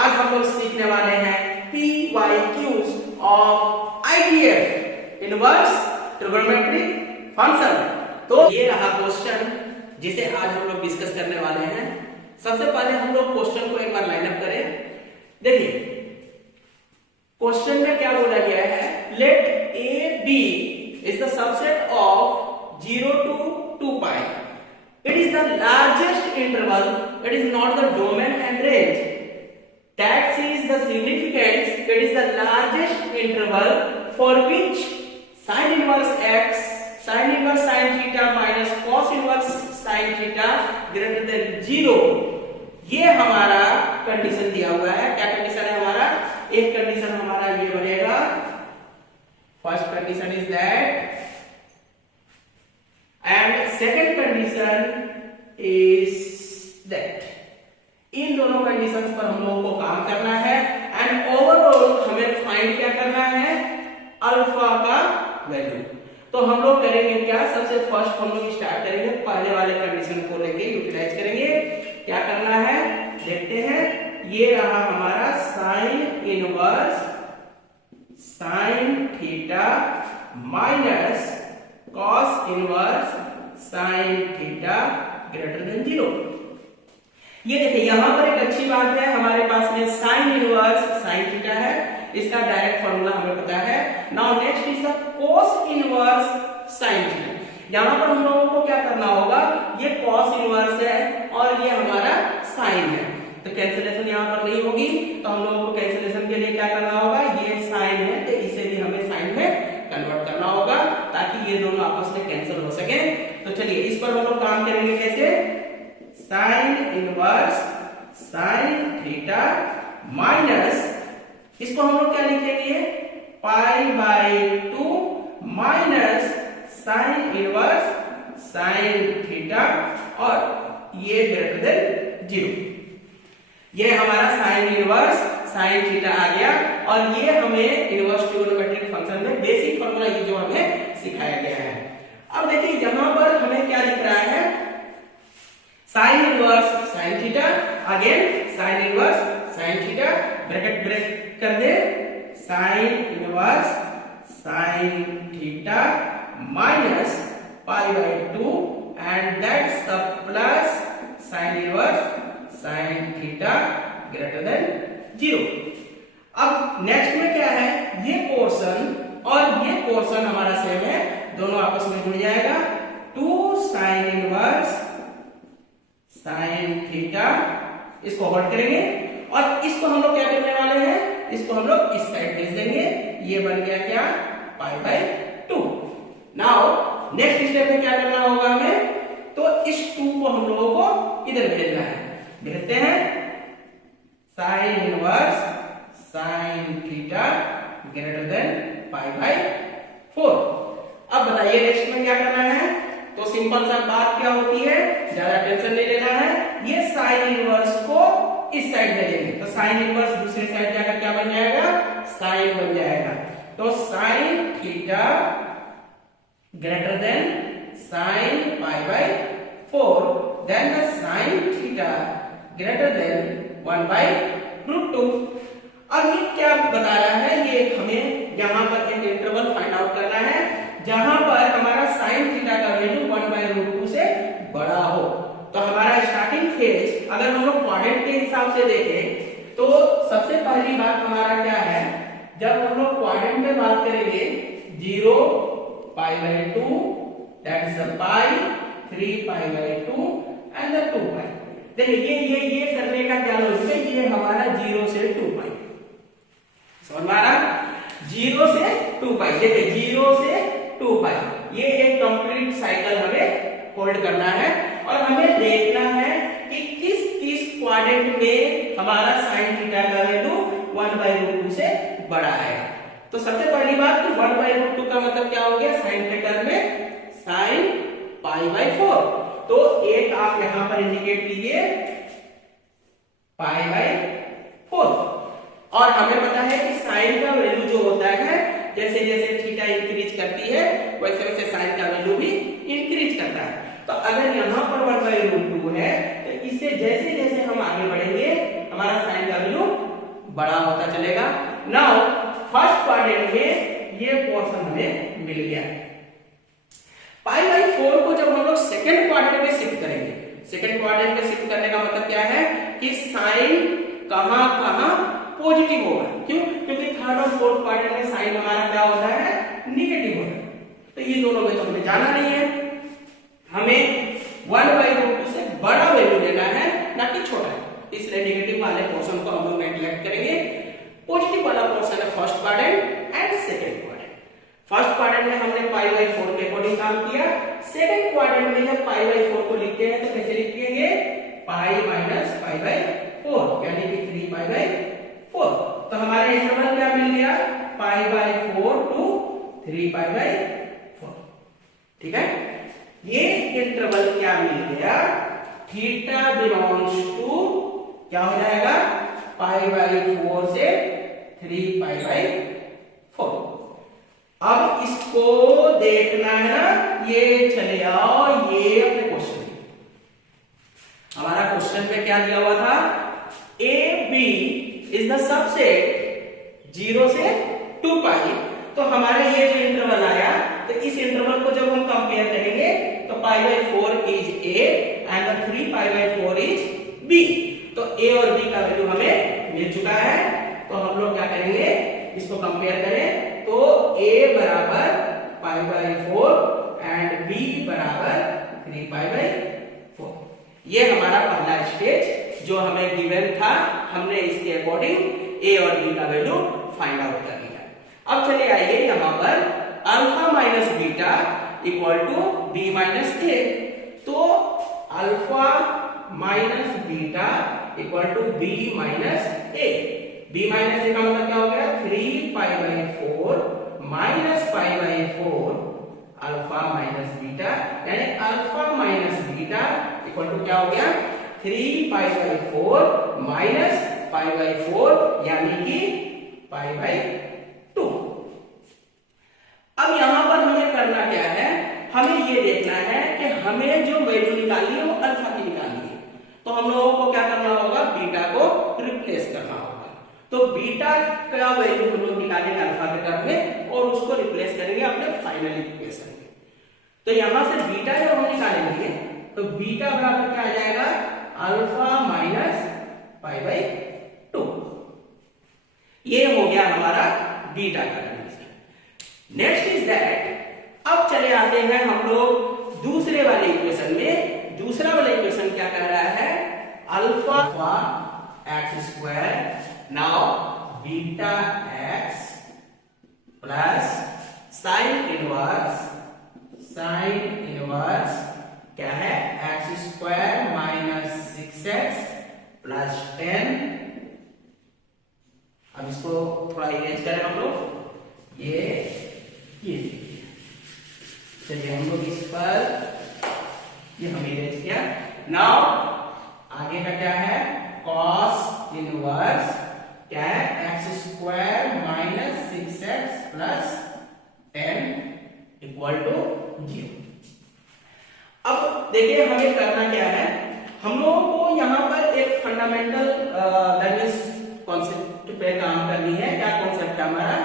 आज हम लोग सीखने वाले हैं PYQs of ITF inverse trigonometric function. तो ये रहा क्वेश्चन जिसे आज हम लोग डिस्कस करने वाले हैं। सबसे पहले हम लोग क्वेश्चन को एक बार लाइन अप करें। देखिए क्वेश्चन में क्या बोला गया है, let A B is the subset of 0 to 2 pi. It is the largest interval. It is not the domain and range. That is the significance. It is the largest interval for which sin inverse x, sin inverse sin theta minus cos inverse sin theta greater than 0. ये हमारा condition दिया हुआ है। क्या condition है हमारा? एक condition हमारा ये बनेगा, first condition is that, and second condition is that. इन दोनों कंडीशंस पर हम लोगों को काम करना है एंड ओवरऑल हमें फाइंड क्या करना है, अल्फा का वैल्यू। तो हम लोग करेंगे क्या, सबसे फर्स्ट हम लोग स्टार्ट करेंगे पहले वाले कंडीशन को लेके यूटिलाइज करेंगे। क्या करना है देखते हैं। ये रहा हमारा sign inverse sine theta minus cos inverse sine theta greater than 0। ये देखिए यहां पर एक अच्छी बात है, हमारे पास में साइन इनवर्स साइन थीटा है, इसका डायरेक्ट फॉर्मूला हमें पता है। Now next is the cos inverse sine theta. यहां पर हम लोगों को क्या करना होगा, ये कॉस इनवर्स है और ये हमारा साइन है, तो कैंसिलेशन यहां पर नहीं होगी। तो हम लोगों को कैंसिलेशन के लिए क्या करना होगा, ये साइन है तो इसे भी हमें साइन में कन्वर्ट करना होगा ताकि ये दोनों आपस में कैंसिल हो सके। तो चलिए इस पर हम लोग काम करेंगे कैसे, sign inverse sine theta minus, इसको हम लोग क्या लिखेंगे, पाई by 2 minus sign inverse sine theta और ये ग्रेटर देन 0। ये हमारा साइन इनवर्स साइन थीटा आ गया और ये हमें इनवर्स ट्रिगोनोमेट्रिक फंक्शन में बेसिक फॉर्मूला ये जो हमें सिखाया गया है। अब देखिए यहां पर हमें क्या दिख रहा है, sine inverse sine theta, again sine inverse sine theta, bracket break कर दे, sine inverse sine theta minus pi by 2 and that's the plus sine inverse sine theta greater than 0। अब नेक्स्ट में क्या है, ये पोर्शन और ये पोर्शन हमारा सेम है, दोनों आपस में जुड़ जाएगा। 2 साइन इनवर्स साइन थीटा, इसको होल्ड करेंगे और इसको हम लोग क्या करने वाले हैं, इसको हम लोग इस साइड भेज देंगे। ये बन गया क्या, पाई बाय 2। नाउ नेक्स्ट स्टेप में क्या करना होगा हमें, तो इस 2 को हम लोगों को इधर भेजना है, भेजते हैं sign inverse sine theta greater than pi by 4। अब बताइए नेक्स्ट में क्या करना है, तो सिंपल सा बात क्या होती है, ज्यादा टेंशन नहीं लेना है। ये साइन इनवर्स को इस साइड में लेंगे तो साइन इनवर्स दूसरे साइड जाकर क्या बन जाएगा, साइन बन जाएगा। तो sine theta greater than sine pi by 4, then the sine theta greater than 1/√2। अब ये क्या बता रहा है, ये हमें यहाँ पर एक इंटरवल फाइंड आउट करना है जहां पर हमारा साइन थीटा का वैल्यू 1/√2 से बड़ा हो। तो हमारा स्टार्टिंग फेज अगर हम लोग क्वाड्रेंट के हिसाब से देखें तो सबसे पहली बात हमारा क्या है, जब हम लोग क्वाड्रेंट में बात करेंगे 0 पाई by 2 that is the pi, 3 pi by 2 and the 2 पाई। देखिए ये करने का क्या लॉजिक है, ये हमारा 0 से 2 पाई, समझ में आ रहा, 0 से 2 पाई। देखिए 0 से 2 पाई ये एक कंप्लीट साइकिल हमें होल्ड करना है और हमें देखना है कि किस क्वाड्रेंट में हमारा साइन थीटा का वैल्यू 1/√2 से बड़ा है। तो सबसे पहली बात कि 1/√2 का मतलब क्या हो गया, साइन के टर्म में साइन पाई बाय 4। तो एक आप यहां पर इंडिकेट कीजिए पाई बाय 4। और हमें पता है कि साइन का वैल्यू जो होता है, जैसे जैसे थीटा इंक्रीज करती है वैसे वैसे साइन का वैल्यू भी इंक्रीज करता है। तो अगर यहाँ पर 1/√2 है तो इससे जैसे जैसे हम आगे बढ़ेंगे हमारा साइन का वैल्यू बड़ा होता चलेगा। नाउ फर्स्ट क्वाड्रेंट में ये पोर्शन हमें मिल गया। पाई बाई 4 को जब हम लोग सेकंड क्वाड्रेंट में शिफ्ट करेंगे, सेकंड क्वाड्रेंट में शिफ्ट करने का मतलब क्या है कि साइन कहां कहां पॉजिटिव होगा। क्यों? क्योंकि थर्ड और फोर्थ क्वाड्रेंट में साइन हमारा क्या होता है, निगेटिव होता है। तो ये दोनों में तो हमें जाना नहीं है, हमें 1/√2 से बड़ा वैल्यू लेना है, ना कि छोटा। इसलिए नेगेटिव वाले पोर्शन को हम लोग नेग्लेक्ट करेंगे। पॉजिटिव वाला पोर्शन है first quadrant and second quadrant. First quadrant में हमने π/4 के अकॉर्डिंग काम किया। सेकंड क्वाड्रेंट में जब π/4 को लिखते हैं तो कैसे लिखेंगे, π माइनस π/4 यानी कि 3π/4। तो हमारा इंटरवल क्या मिल गया, π/4 टू 3π/4। ठीक है, ये इंटरवल क्या मिल गया, थीटा बिलोंग्स टू क्या हो जाएगा, π/4 से 3π/4। अब इसको देखना है ना, ये चले आओ, ये अपने क्वेश्चन में, हमारा क्वेश्चन में क्या दिया हुआ था, A B is the subset 0 से 2π। तो हमारा ये जो इंटरवल आया, तो इस इंटरवल को जब हम कंपेयर करेंगे तो π/4 is a and 3π/4 is b। तो a और b का वैल्यू हमें मिल चुका है। तो हम लोग क्या करेंगे, इसको कंपेयर करें तो a बराबर π/4 एंड b बराबर 3π/4। ये हमारा पहला स्टेज जो हमें गिवन था, हमने इसके अकॉर्डिंग a और b का वैल्यू फाइंड आउट कर लिया। अब चलिए आइए यहाँ पर alpha minus beta equal to B minus A. तो alpha minus beta equal to B minus A. B minus A का मतलब क्या हो गया, 3π/4 माइनस π/4 अल्फा माइनस बीटा, यानी alpha minus beta equal to क्या हो गया, 3π/4 माइनस π/4 यानी कि π/2। अब यहां पर हमें करना क्या है, हमें ये देखना है कि हमें जो वैल्यू निकालनी है वो अल्फा की निकालनी है। तो हम लोगों को क्या करना होगा, बीटा को रिप्लेस करना होगा। तो बीटा का वैल्यू हम लोग निकालेंगे अल्फा के टर्म में और उसको रिप्लेस करेंगे अपने फाइनल इक्वेशन में। तो यहां से बीटा जब हम निकालेंगे तो बीटा बराबर क्या आ जाएगा, अल्फा माइनस π/2। ये हो गया हमारा बीटा का कंडीशन। नेक्स्ट इज दैट, अब चले आते हैं हम लोग दूसरे वाले इक्वेशन में। दूसरा वाला इक्वेशन क्या कह रहा है, alpha x square now beta x plus sine inverse क्या है, x square minus 6x plus 10। अब इसको थोड़ा इरेज करें हम लोग, ये चलिए हम लोग इस पर ये हम इरेज किया। नाउ आगे का क्या है, कॉस इनवर्स क्या है, x square minus 6x plus 10 equal to 0। अब देखिए हमें करना क्या है, हम लोगों को यहाँ पर एक फंडामेंटल कॉन्सेप्ट पे काम करनी है। क्या कॉन्सेप्ट है हमारा,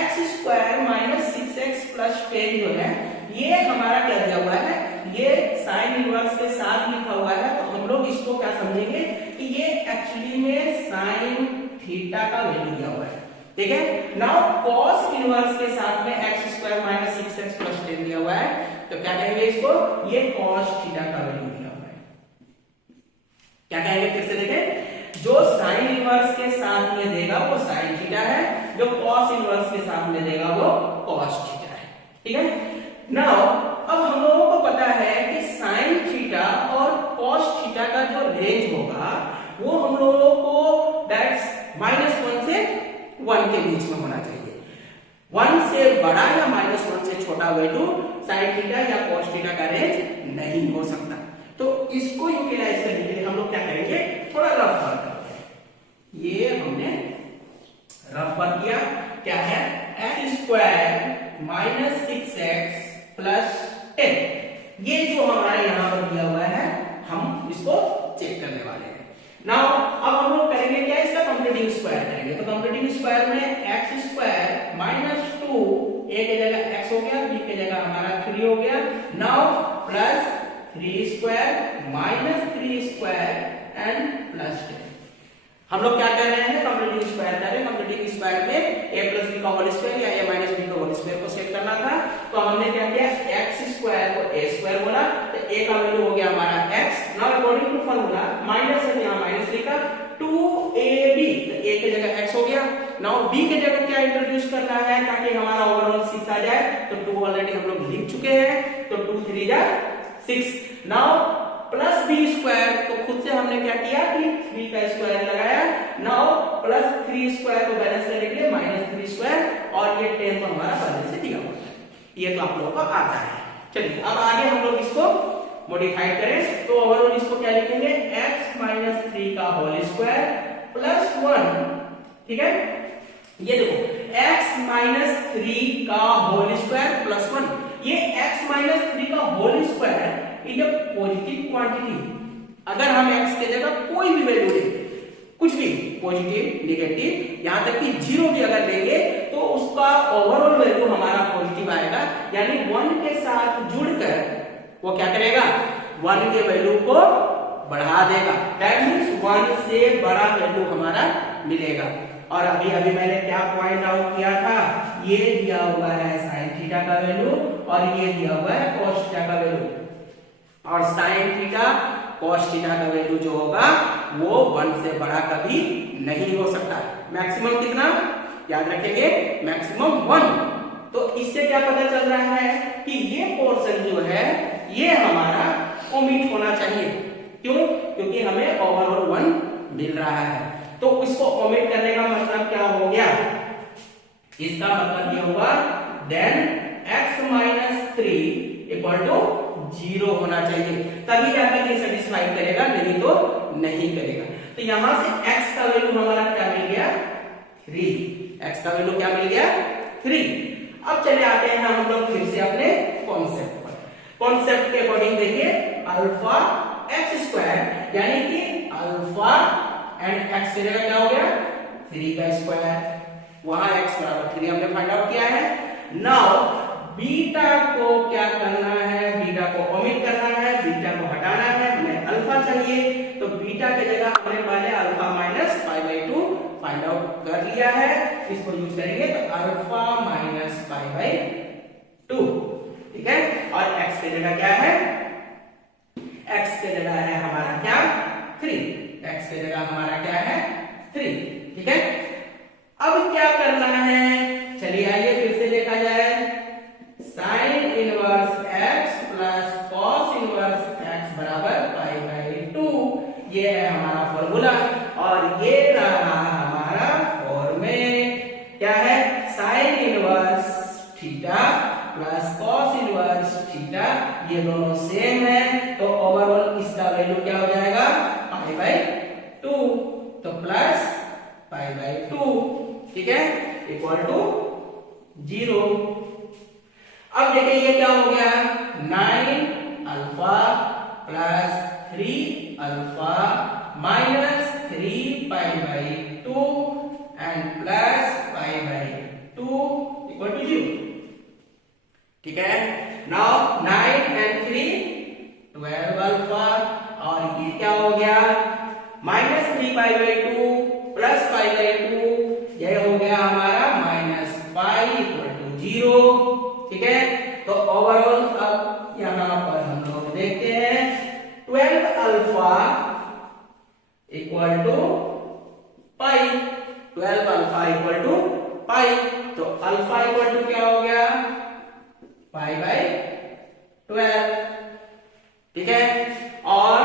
x square minus 6x plus 10 जो है ये हमारा क्या दिया हुआ है, ये साइन इनवर्स के साथ लिखा हुआ है। तो हम लोग इसको क्या समझेंगे कि ये एक्चुअली में साइन थीटा का वैल्यू दिया हुआ है। ठीक है, नाउ कॉस इनवर्स के साथ में x square minus 6x plus 10 दिया हुआ है। तो क्या कहेंगे इसको, ये कॉस थीटा का वैल्यू दिया हुआ है। क्या कहेंगे, फिर से देखें, जो साइन इनवर्स के साथ में देगा वो साइन थीटा है, जो कॉस इनवर्स के साथ में देगा वो कॉस थीटा है। ठीक है, नाउ अब हम लोगों को पता है कि साइन थीटा और कॉस थीटा का जो रेंज होगा वो हम लोगों को दैट्स -1 से 1 के बीच में होना चाहिए। 1 से बड़ा या -1 से छोटा वैल्यू साइन थीटा या कॉस थीटा का रेंज नहीं हो सकता। तो इसको यूटिलाइज करने के लिए हम लोग क्या करेंगे, थोड़ा रफ वर्क करते हैं। ये हमने रफ वर्क किया, क्या है, x square minus 6x plus 10। ये जो हमारे यहां पर दिया हुआ है हम इसको चेक करने वाले हैं। नाउ अब हम लोग करेंगे क्या, इसका कंप्लीटिंग स्क्वायर करेंगे। स्क्वायर में एक्स स्क्वायर माइनस 2, ए के जगह एक्स हो गया, बी के जगह हमारा 3 हो गया। Now plus 3 square minus 3 square and plus 10। हम लोग क्या कर रहे हैं, कंप्लीटिंग स्क्वायर कर रहे हैं। कंप्लीटिंग स्क्वायर में a प्लस बी का होल स्क्वायर या a माइनस बी का होल स्क्वायर को सेट करना था, तो हमने क्या किया, एक्स स्क्वायर को a स्क्वायर बोला, तो a का वैल्यू हो गया हमारा x। Now according to formula minus है, यहां माइनस लिखा, 2ab, तो a की जगह x हो गया। नाउ b की जगह क्या इंट्रोड्यूस करना है ताकि हमारा ओवरऑल 6 आ जाए, तो 2 ऑलरेडी हम लोग लिख चुके हैं, तो 2 3 जा 6। नाउ प्लस बी स्क्वायर, तो खुद से हमने क्या किया कि 3 का स्क्वायर लगाया। नाउ प्लस 3 स्क्वायर को बैलेंस करने के लिए माइनस 3 स्क्वायर, और ये 10 तो हमारा पहले से दिया हुआ है, ये तो आप लोगों को आता है। चलिए अब आगे हम लोग इसको मॉडिफाई करें, तो ओवरऑल इसको क्या लिखेंगे, x माइनस 3 का होल स्क्वायर प्लस 1। ठीक है, ये देखो x माइनस 3 का होल स्क्वायर प्लस 1, ये x माइनस 3 का whole square is a positive quantity. अगर हम x के जगह कोई भी वैल्यू लें, कुछ भी पॉजिटिव नेगेटिव यहां तक कि 0 भी अगर लेंगे, तो उसका ओवरऑल वैल्यू हमारा पॉजिटिव आएगा, यानी 1 के साथ जुड़कर वो क्या करेगा, 1 के वैल्यू को बढ़ा देगा। दैट मींस 1 से बड़ा वैल्यू हमारा मिलेगा। और अभी अभी मैंने क्या पॉइंट आउट किया था, ये दिया हुआ है sin थीटा का वैल्यू और ये दिया हुआ है cos थीटा का वैल्यू, और sin थीटा cos थीटा का वैल्यू जो होगा वो 1 से बड़ा कभी नहीं हो सकता। मैक्सिमम कितना याद रखेंगे, मैक्सिमम 1। तो इससे क्या पता चल रहा है कि ये पोर्शन जो है ये हमारा ओमिट होना चाहिए। क्यों? क्योंकि हमें ओवरऑल 1 मिल रहा है। तो इसको ओमिट करने का मतलब क्या हो गया, इसका मतलब ये हुआ then x minus 3 equal to 0 होना चाहिए, तभी जाकर ये सेटिस्फाई करेगा, नहीं तो नहीं करेगा। तो यहां से x का वैल्यू हमारा क्या मिल गया, 3। x का वैल्यू क्या मिल गया, 3। अब चले आते हैं हम लोग फिर से अपने कॉन्सेप्ट पर। कॉन्सेप्ट के अकॉर्डिंग देखिए, अल्फा एक्स स्क्वायर, यानी कि अल्फा एंड x की जगह क्या हो गया, 3 का स्क्वायर, वहां x बराबर 3 हमने फाइंड आउट किया है। नाउ बीटा को क्या करना है, बीटा को ओमिट करना है, बीटा को हटाना है, हमें अल्फा चाहिए, तो बीटा के जगह हमने पहले अल्फा माइनस π/2 फाइंड आउट कर लिया है, इसको यूज करेंगे तो अल्फा माइनस π/2। ठीक है, और x की जगह क्या है, x की जगह है हमारा क्या, 3, x की जगह हमारा क्या है, 3। ठीक है, अब क्या करना है, चलिए आइए फिर से देखा जाए, sine inverse x plus cos inverse x बराबर π/2, ये है हमारा फॉर्मूला। और ये रहा हमारा फॉर्मेट, क्या है, sine inverse theta plus cos inverse theta, ये दोनों सेम है, तो ओवरऑल इसका वैल्यू क्या हो जाएगा, π/2, तो प्लस π/2, ठीक है, इक्वल टू 0। अब देखिए ये क्या हो गया, 9 alpha plus 3 alpha minus 3 π/2 and plus π/2 equal to 0। ठीक है, नाउ 9 एंड 3 12 अल्फा, और ये क्या हो गया, माइनस 3 π/2 प्लस π/2, ये हो गया हमारा माइनस पाई इक्वल टू 0। ठीक है, तो ओवरऑल अब यहां पर हम लोग देखते हैं 12 alpha equal to pi, 12 alpha equal to pi, तो अल्फा इक्वल टू क्या हो गया, π/12। ठीक है, और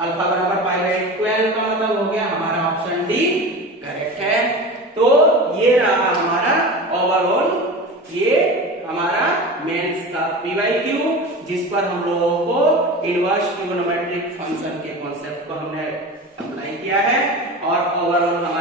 अल्फा बराबर π/12 का मतलब हो गया हमारा ऑप्शन डी करेक्ट है। तो ये रहा हमारा ओवरऑल, ये हमारा मेंस का PYQ, जिस पर हम लोगों को इनवर्स ट्रिगोनोमेट्रिक फंक्शन के कॉन्सेप्ट को हमने अप्लाई किया है, और ओवरऑल हमारा